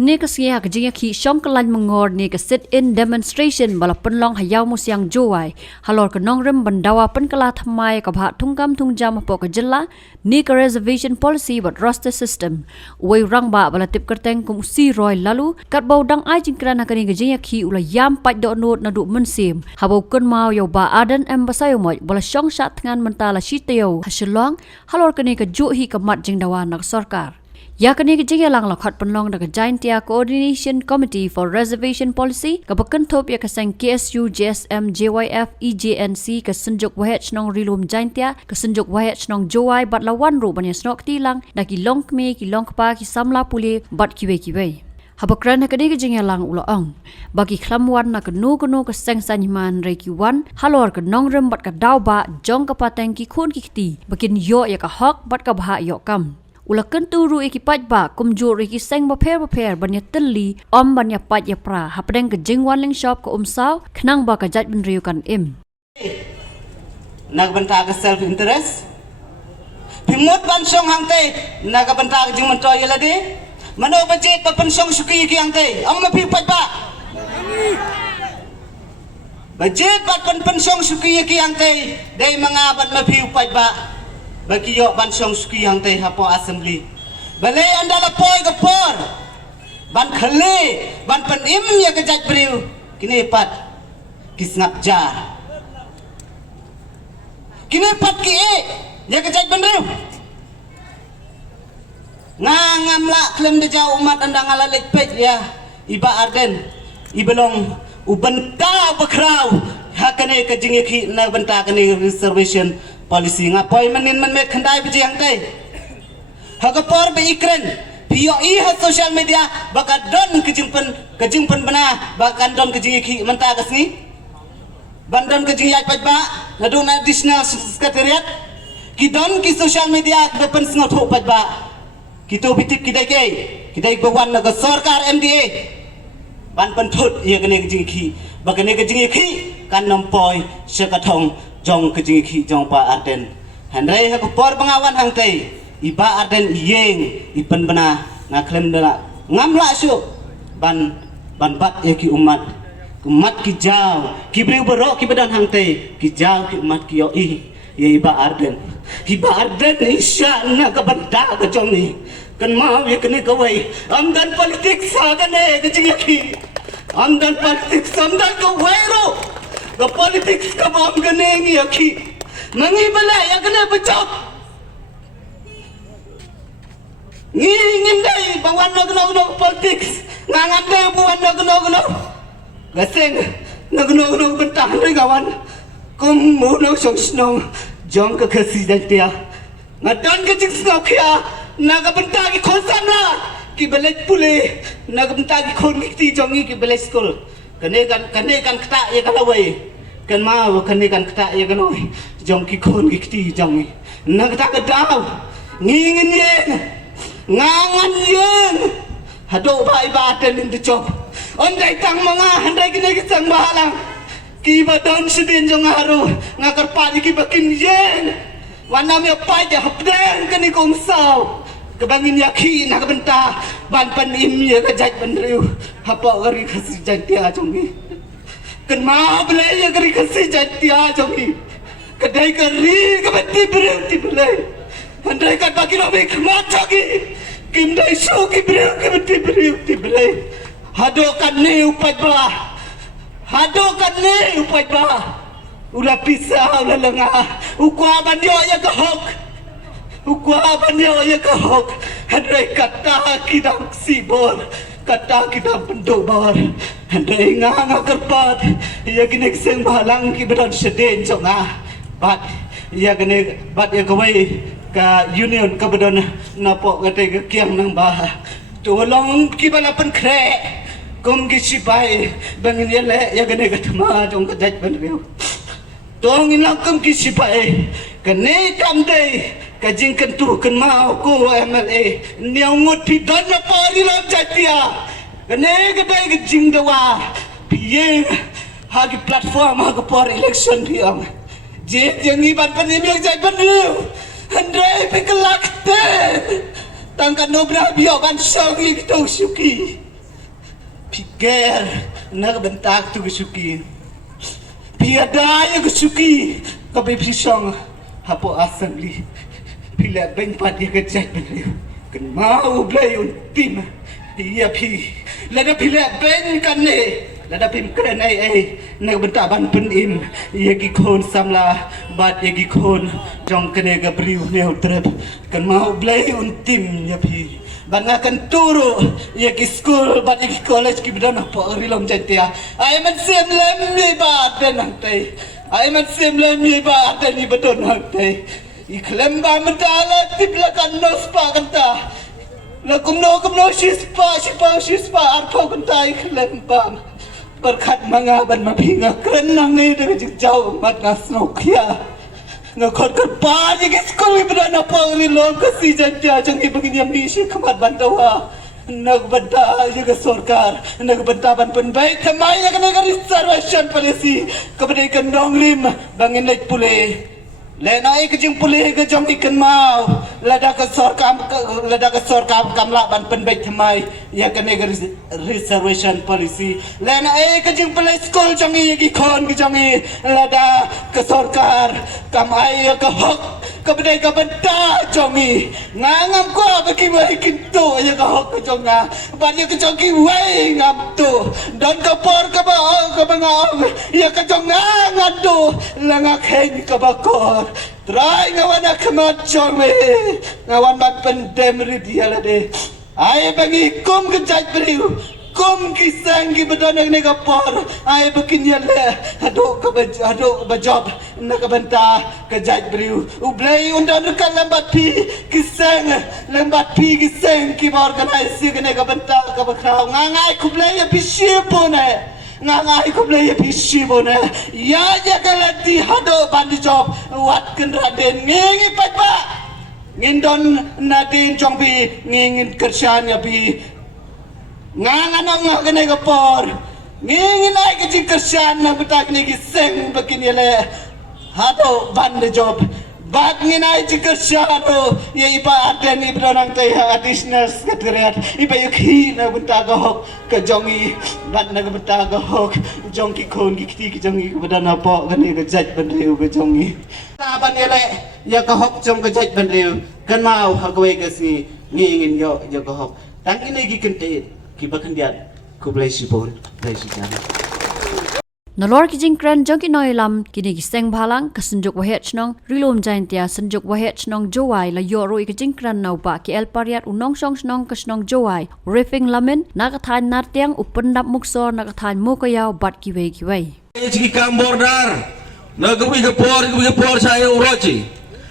Ni kesia kejingnya ki syong kelan mengor ni ke sit in demonstration bala penlong hayau musyang jowai halor ke nongrem bandawa penkela thamai ka bha tungkam tungjam po ke jela ni ke reservation policy but roster system wei rang ba bala tip kerteng kum si roy lalu kat bau dang ai jingkran ka ni kejingnya ki ula yam pat do not na du mensim habau kun mau yo ba adan embasayo mo bala syong shat ngan mentala shiteo hasilong halor ke ni ke ju hi ka mat jing dawa nak sarkar. Ya kini kejing lang lakhat penlong daga Giant Tia Coordination Committee for Reservation Policy kabakan top ya kasang KSU JSM JYF EJNC kesenjuk wahaj nong rilum Giant Tia kesenjuk wahaj nong Jowai bat lawan ru banya snok tilang daki long kme ki long kpa ki samla puli bat kiwe habakran kadi kejing lang uloong bagi klamwan na kenu keseng sanyiman reiki wan halor ke nongrem bat ka daw ba jong kapateng ki khun ki kti bakin yo ya ka hok bat ka bha yo kam ula kenturu ikipat ba kumjur iki seng baper banya teli om banya pat ya pra hapdeng ke jingwan ling shop ke umsaw knang ba ka jat bin riukan im nagbanta ka self interest pimut ban song hangte nagabanta ka jing mantoy lade mano budget pa pensong suki ki hangte am mapi pat ba budget pat pensong suki ki hangte dai mga bat mapi pat ba bagi yo ban song suki yang teh hapo assembly bale anda lapoi gapor ban khale ban pan im ya kejat briu kini pat kisnap jar kini pat ki ya kejat benriu ngangam la klem de jau umat anda ngalalek pet ya iba arden ibelong ubenta bakrau hakane kejingi ki na benta kane reservation policy ngapoy manin man met khandai biji ang tay hagapor be ikren pio ha social media baka don kejingpen bana baka don kejing ki menta kasni bandon kejing yai paj ba nadu na additional secretariat ki don ki social media bepen sngot ho paj ba kito bitip kidai bawan naga sarkar MDA ban penthut ye kene kejing ki baka ne kejing ki kan nompoy sekathong jong kejing ki jong pa arden handai ha por pengawan hang tei iba arden yeng ipen bena ngaklem dana ngamla su ban bat ya ki umat ki jaw ki breu bero ki bedan hang tei ki jaw ki umat ki yo ye iba arden insya na ka benda ka jong ni kan mau ye kene ka wei amdan politik sa kene kejing ki amdan politik samdan ka wei ro the politics ka bom ganeng yaki mangi bala ya kena becok ngingin dai bawan no politics ngangam dai buan no gaseng no bentah dai kawan kum mu no song snong jong ka khasi dan tia ngadon ke jing snok ya naga bentah ki khosam la ki belet pule naga bentah ki khon ki jongi ki belet school kane kan kata ya kalawai kan mau kane kan kata ya kanoi jong ki khon ki ti jong na kata ka daw ngingin yen ngangan yen hado bai ba ten in the job on dai tang mga handai kine ki sang balang ki badon sidin jong haru ngakar pa ki bakin yen wana me pa ja hapden kani kong saw kebangin yaki na kabenta ban pan im ye ka jaj bandriu hapa gari khasi jantia jongi kan ma bele ye gari khasi jantia jongi kadai kari kabenti berhenti bele handai kan bagi no me khmat jongi kim dai so ki berhenti bele hado kan ne upat ba ula pisah ula lenga ukwa bandio ya ka hok ukwa banyo ya kahok handai kata kidang sibor kata kidang pendobor handai nganga kerpat ya gine seng balang ki beron seden jonga bat ya gine bat ya kawai ka union ka bedon napo kate ka kiang nang ba tolong ki bala pen kre kum ki sipai bangin ya le ya gine katma jong ka jaj ban riu tong inang kum ki sipai kane kam dei kajing kentu kan mau ko MLA niang ngut pidon na pari lam jatia kane kadai kajing dawa piye hagi platform hagi por election diam je jangi ban panim yang jai ban riu handai pekelak te tangkan nobra bio ban songi kita suki pikir nak bentak tu kesuki piada ya kesuki kabe pisang hapo assembly pila ben padi kejat beliau kan mau blay untim iya pi lada pila ben kan ne lada pim keren ai nak bentak ban penim iya gi kon samla bat iya gi kon jong kene ga briu ne utrep kan mau blay untim ya pi bangakan turu ya ki school bat ki college ki bidana pa rilom jantia ai man sem lem ni ba den hantai ai man sem lem ni ba den ni bedon hantai iklem ba medala tibla kan nos pa kanta la kumno shispa arpo kanta iklem ba berkat mangaban mapinga krenang ni de jauh mat nasnokia ngakot kerpa ni ke sekolah berana pangri lom ke si jantia jangi begini yang diisi kemat bantawa nak benda juga sorkar nak benda ban penbaik kemai nak kena reservation policy kepada ikan dongrim bangin lek pulih lena ik jing pulih ke jong ikan mau lada ke sorkam kamla ban penbaik kemai ya kena reservation policy lena ik jing pulih sekolah jangi yagi kon ke jangi lada ke sorkar kamai ke hok kepada ke benda jongi ngangam ko bagi wai kintu ya ke hok ke jonga banyak ke jongi wai ngam tu dan ke por ke ba ke bangau ya ke jonga ngadu langak hen ke bakor try ngawan kemat jongi ngawan bat pendem ridia lade ai bagi kum ke jaj beriu kum kisang ki bedanang ne kapor ai bikin ya le aduk bajob nak benta ke jaj beriu ublai undan kan lambat pi kisang ki organisasi ke ne benta ke bakrau ngangai kublai ya pisipone ngangai kublai ya pisipone ya kalati hado bandu job wat kan raden ngingi pa ngindon nadin jongbi ngingin kerjaan ya bi nganganong kene kapor ngingin ay kecik kerjaan na betak ni giseng begini le hado band job bag ngin ay kerjaan o ya iba aden ibro nang tay additional secretariat iba yukhi na bentaga hok ke jongi band na bentaga hok jongki kon gikti ke jongi badana po kene ke jaj bandriu ke jongi taban ele ya ke hok jong ke jaj bandriu kan mau hakwe ke si ngingin yo ke hok tang ini gikente kiba kendian ku blai sibon blai sijan Nalor ki jing kran jong ki noi lam kini ki seng bhalang ka senjuk wahet chnong rilom jain tia senjuk wahet chnong jowai la yo roi ki jing kran nau ba ki el pariat unong song chnong ka chnong jowai riffing lamin na ka than nar tiang upendap muksor na ka than mo ka yaw bat ki wei Jiki kambor dar na gwi ke por saya uroji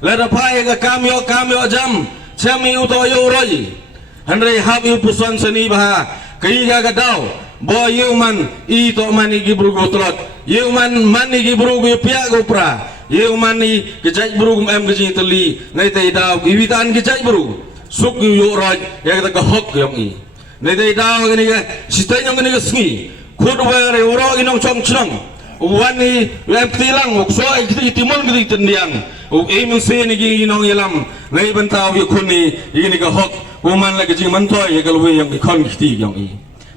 la da pai ga kamyo jam chami uto yo uroji Handrai hab yu pusan seni bah kai ga gadau bo yu man I to mani gibru gotrot yu man mani gibru gu pia gopra yu mani kejaj buru em kejing teli nai tai dau giwitan kejaj buru suk yu roj ya ka hok yong I nai tai dau gani ga sitai nyong gani ga sngi khut wa re uro inong chong chnong wani em tilang ukso ai timon gidi tendiang u em se ni gi inong yelam nai bantau yu khuni ini ga hok Woman lagi jing mantoy ya kalau yang ikon kiti yang I.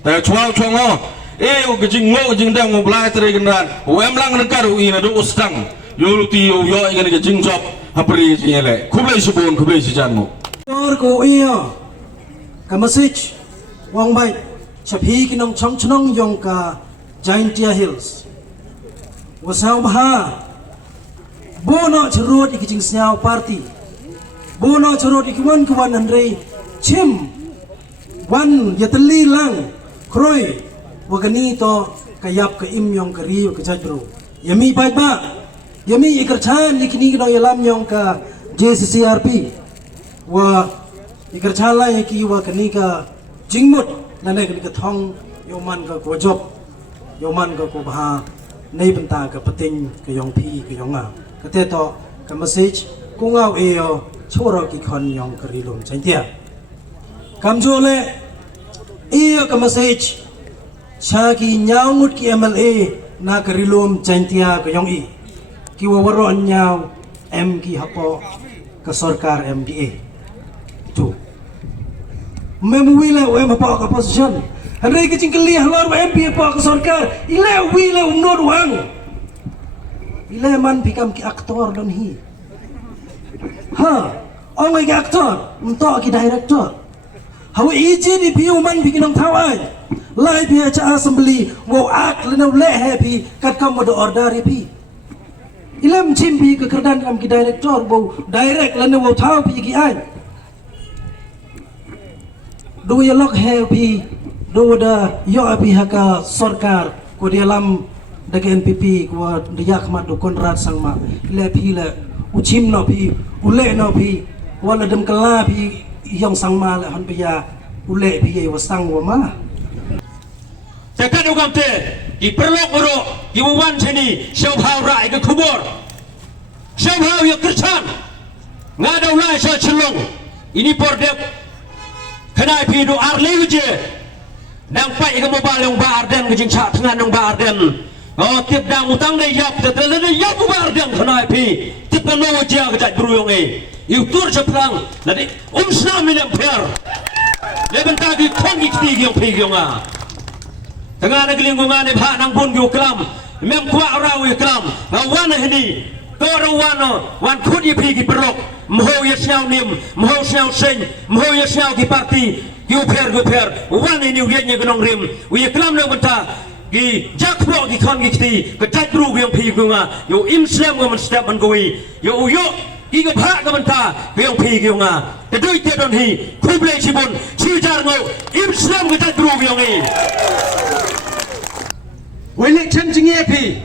Tapi cuang o, u kejing ngo kejing dang mo belai tere gendan. Em lang negar u ina do ustang. Yo luti yo ikan kejing job hapri jingele. Kublai sibon kublai sijanmu. Tor ko iya kamasich wang bai chapi kinong chongchnong yong ka Giantia Hills. Wasau baha bono cerut ikijing siau party. Bono cerut ikiwan Andrei Chim wan yateli lang kroi wagani to kayap ke im yong kari ke jajro yami bai ba yami ikarchan yikini no yalam yong ka JCCRP wa ikarchan la yaki wa kani ka jingmut nane kani ka thong yoman ka ko job yoman ka ko bha nei banta ka pating ka yong pi ka yonga ka te to ka message kungau eo choro ki khon yong kari lom chantia Kamjole iya ka message Shaki nyaungut ki MLA na karilom jantia ka yong I ki wawaron nyaw M ki hapo ka sorkar MDA tu memuwila o hapo ka posisyon Hari ke cingkeli halor MP apa ke sarkar. Ile wile umnor wang. Ile man pikam ki aktor dan hi. Ha, orang ki aktor, untuk ki director. Hawa izin di piu man bikin orang tawai. Lai pi aja assembly, wow ak lenau leh happy kat kam ada order pi. Ilam cimpi ke kerdan kam ki director, wow direct lenau wow tahu pi ki ai. Dua ya lok happy, dua dah yo api haka sarkar ko dia lam dake NPP ko dia khmat do Konrad sangma. Le pi le uchim no pi, ule no pi, wala dem kala pi yang sangma le han pia ule pi ye wasang wa ma. Jaga dugam te, di perlok bro, di wawan sini, siapa hal rai ke kubur, siapa hal yang kercan, ngadau lai saya celong, ini pordek, kenai pidu arli je, nampak ikan mobile yang barden kejeng cat tengah yang barden, oh tiap dang utang deh yap, tetelan deh yap barden kenai pi, tiap nol je kejat beruyung Yutur Jepang, nanti Snam minum per, lepas tadi kongi tiga yang pegang tengah negeri lingkungan bah nang pun kelam, mem kuat orang kelam, wan ini, wan kudi pergi perok, moho yesnyau nim, moho yesnyau sen, moho yesnyau di parti, guper, wan ini ujiannya genong rim, kelam lepas tadi gi jakpro gi kon gi ti kejat bru yang pegang yo Islam yang step mengui, yo Iga bhak kamanta yang pergi nga kedui tiadon hi kublai cibun cijar ngau Islam kita dulu yang ini election jinge pi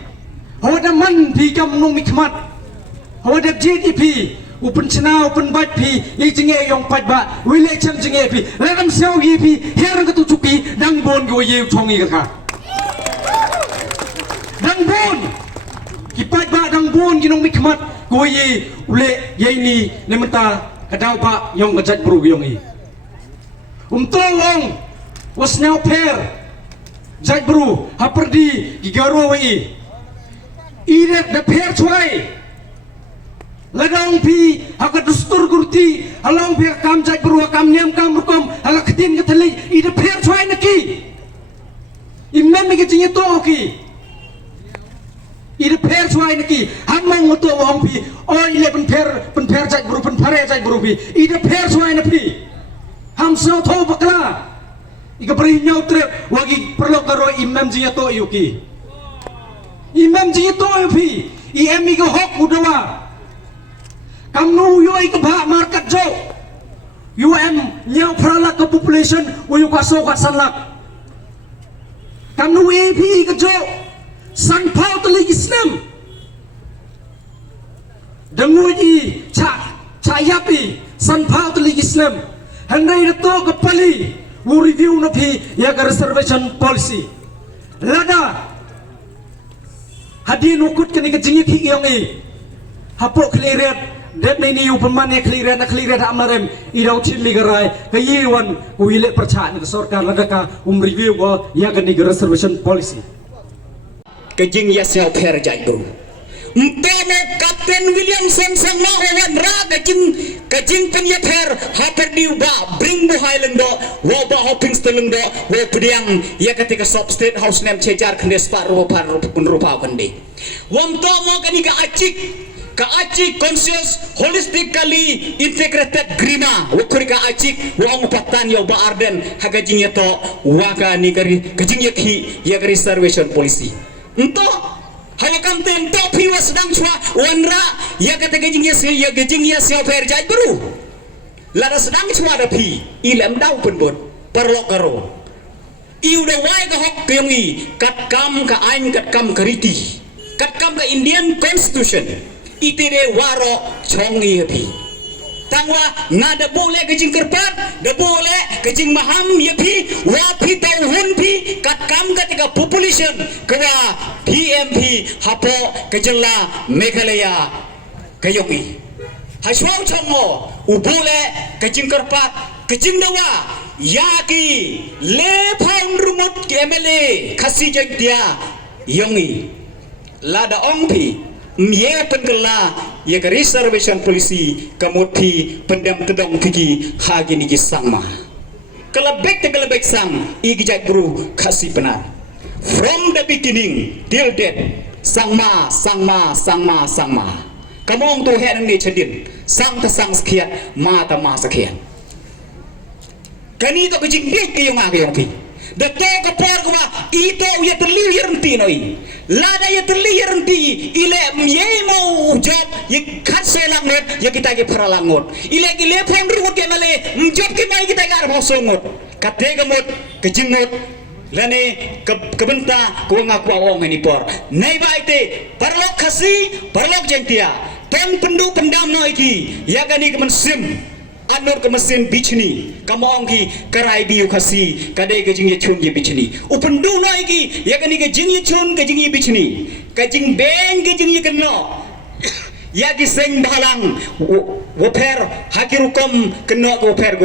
hawada man pi kam nung mikmat hawada GDP open chana open bat pi i jinge yong pat ba election jinge pi ledam sel yi pi herang ka tu chuki dang bon go ye chongi ka dang bon ki pat ba dang bon gi nung mikmat go ye ule ye ni nementa kadau ba yong kajat bru yong i tolong wasnau per Jai bro, haperdi gigaro wei. Ire de per chuai. Ladang pi haka dustur kurti, halang pi kam jai bro kam niam kam rukom, haka ketin keteli ire per chuai neki. Imam ni kecingnya to ki. Ire per chuai neki, hamang moto wong pi. Oh ile pen per jai bro pen pare jai bro pi. Ire per chuai neki. Ham so tho bakla. Ika beri nyau trip wagi perlu karo imam jinya to yuki imam jinya to yuki im ika hok udawa kamnu yo ika bha market jo nyau pralak ke population uyu kaso kasalak kamnu ep ika jo san pau tali Islam denguji cha yapi san pau tali Islam handai to kepali वो review न भी या reservation policy lada hadi nukut kini kejingi ki yang hapok cleared det ni upaman ya cleared amarem irau chin ligarai kayiwan uile percaya ni sarkar lada ka review go ya kini reservation policy kejing ya siau per jai bro Mpene Kapten Williamson sang mahawan ra kajing pen ya per haper diu ba bring bu highland do wo ba hopping stelung do wo pediang ya ketika sop state house nem cejar kendes par wo par pun rupa kande wom to mo kani ka acik conscious holistically integrated grima wo kuri ka acik wo ang patan yo ba arden hagajing ya to waga ni kari kajing ya ki ya reservation policy ento Hawakam ten topi was sedang cua wanra ya kata gajing ya siapa perjai baru lada sedang cua ada pi ilam dau pun bot perlok karo iu dah wai ke hok keyongi kat kam ke ain kat kam keriti kat kam ke Indian Constitution itire waro chongi pi tangwa ngada boleh kejing kerpat da boleh kejing maham ya pi wapi tahun pi kat kam ketika population kewa PMP hapo kejela Meghalaya kayongi haswau chongo ubole kejing kerpat kejing dawa yaki le paun rumut ke MLA kasih dia yongi lada ongpi Mye penggela ya ke reservation policy kemudian pendam kedong tigi hagi ni sama kelebek sang igijat buru kasih benar. From the beginning till death, sang ma. Kamu orang tu hen ni cedin, sang sekian, ma sekian. Kani to kejing dia ke yang pi. Dato kapor kuma ito ya terlihir enti noi. Lada ya terlihir enti ile ye mau job ye kat selang net ya kita ke paralangot. Ile ke le phang ru ke male job ke mai kita gar bosongot. Kate gamot kejingot lane kebenta ko ngaku awong ini por. Nei baite parlok khasi parlok jentia. Ten pendu pendam noi ki ya kani kemensim. Anur ke mesin bichni kamu angki kerai biu kasi kadai ke jing ye chun ye bichni upendu noi ki ya kani ke jing ye chun ke jing ye bichni ke jing beng ke jing ye keno ya ki seng balang woper hakirukom keno woper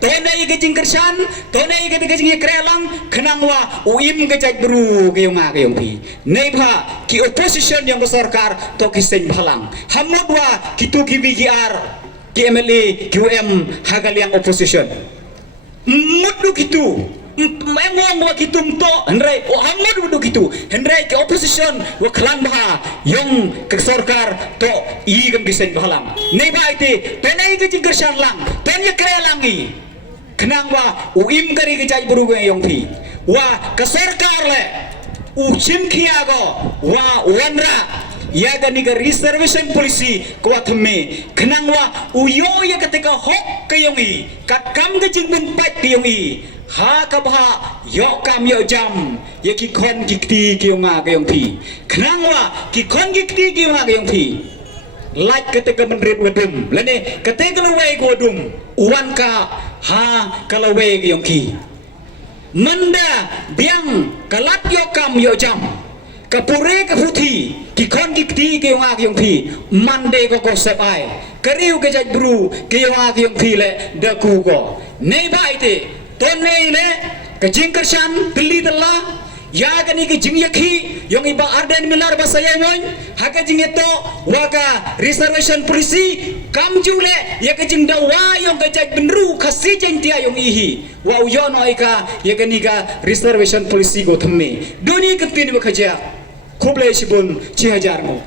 tone ye ke jing kersan tone ye ke jing ye krelang kenangwa uim ke jai bru ke yong ke yong pi nei pha ki opposition yang sarkar to ki seng balang hamudwa ki tu ki VGR KMLA QM hagal yang opposition mudu gitu memang wa kitum to hendrai o hamad mudu gitu hendrai ke opposition wa klan bah yang ke sarkar to i gam gisen bahalang nei ba ite penai ke jingkersan lang penye kre langi kenang wa uim kari ke jai buru ge yong phi wa ke sarkar le u chim khia go wa wanra ya gani ke reservation polisi kuat me kenangwa uyo ya ketika hok ke yongi kakam ke jingbun pat ke yongi ha ka bha yo kam yo jam ya ki kon gikti ke yonga ke yongpi kenangwa ki kon gikti ke yonga ke yongpi like ketika menrit wadum lene ketika lewe ko wadum uwan ka ha kalau we ke yongki manda biang kalat yo kam yo jam kapure ke puthi ki kon gikti ke yonga ke yongpi mande ko sep ai keriu ke jaj bru ke yonga ke yongpi le de ku ko nei baite ton nei le ke jingkersan teli tela ya gani ke jing yakhi yong iba arden milar basaya moy haka jing eto waka reservation polisi kam jule ya ke jing dawa yong ke jaj benru khasi jeng dia yong ihi wa uyono ika ya gani ka reservation polisi go themme doni ke tin ba khaja khoble sibun 6000 mo